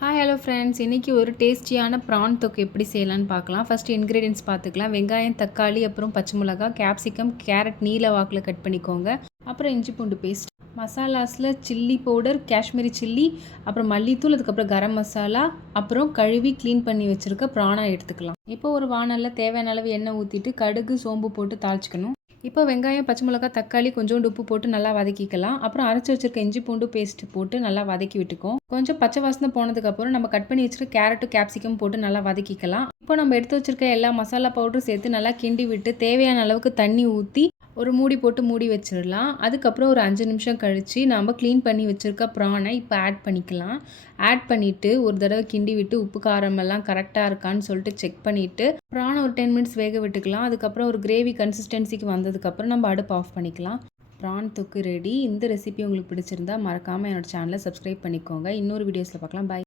Hi hello friends, இன்றைக்கி ஒரு டேஸ்டியான ப்ரான் தொக்கு எப்படி செய்யலான்னு பார்க்கலாம். ஃபஸ்ட்டு இன்க்ரீடியன்ட்ஸ் பார்த்துக்கலாம். வெங்காயம், தக்காளி, அப்புறம் பச்சை மிளகா, கேப்சிகம், கேரட் நீல வாக்கில் கட் பண்ணிக்கோங்க. அப்புறம் இஞ்சி பூண்டு பேஸ்ட். மசாலாஸில் சில்லி பவுடர், காஷ்மீரி சில்லி, அப்புறம் மல்லித்தூள், அதுக்கப்புறம் கரம் மசாலா, அப்புறம் கழுவி க்ளீன் பண்ணி வச்சுருக்க ப்ரானை எடுத்துக்கலாம். இப்போ ஒரு வானலில் தேவையான அளவு எண்ணெய் ஊற்றிட்டு கடுகு, சோம்பு போட்டு தாளிச்சிக்கணும். இப்போ வெங்காயம், பச்சை மிளகா, தக்காளி, கொஞ்சோண்டு உப்பு போட்டு நல்லா வதக்கிக்கலாம். அப்புறம் அரைச்சி வச்சிருக்க இஞ்சி பூண்டு பேஸ்ட் போட்டு நல்லா வதக்கி விட்டுக்கும். கொஞ்சம் பச்சை வாசனை போனதுக்கப்புறம் நம்ம கட் பண்ணி வச்சிருக்க கேரட்டும் கேப்சிகம் போட்டு நல்லா வதக்கிக்கலாம். இப்போ நம்ம எடுத்து வச்சிருக்க எல்லா மசாலா பவுடரும் சேர்த்து நல்லா கிண்டி விட்டு தேவையான அளவுக்கு தண்ணி ஊற்றி ஒரு மூடி போட்டு மூடி வச்சிடலாம். அதுக்கப்புறம் ஒரு 5 நிமிஷம் கழித்து நம்ம க்ளீன் பண்ணி வச்சுருக்க ப்ரானை இப்போ ஆட் பண்ணிக்கலாம். ஆட் பண்ணிவிட்டு ஒரு தடவை கிண்டி விட்டு உப்பு காரம் எல்லாம் கரெக்டாக இருக்கான்னு சொல்லிட்டு செக் பண்ணிவிட்டு ப்ரானை ஒரு 10 மினிட்ஸ் வேக விட்டுக்கலாம். அதுக்கப்புறம் ஒரு கிரேவி கன்சிஸ்டன்சிக்கு வந்ததுக்கப்புறம் நம்ம அடுப்பு ஆஃப் பண்ணிக்கலாம். ப்ரான் தொக்கு ரெடி. இந்த ரெசிபி உங்களுக்கு பிடிச்சிருந்தா மறக்காமல் என்னோட சேனலை சப்ஸ்கிரைப் பண்ணிக்கோங்க. இன்னொரு வீடியோஸில் பார்க்கலாம். பாய்.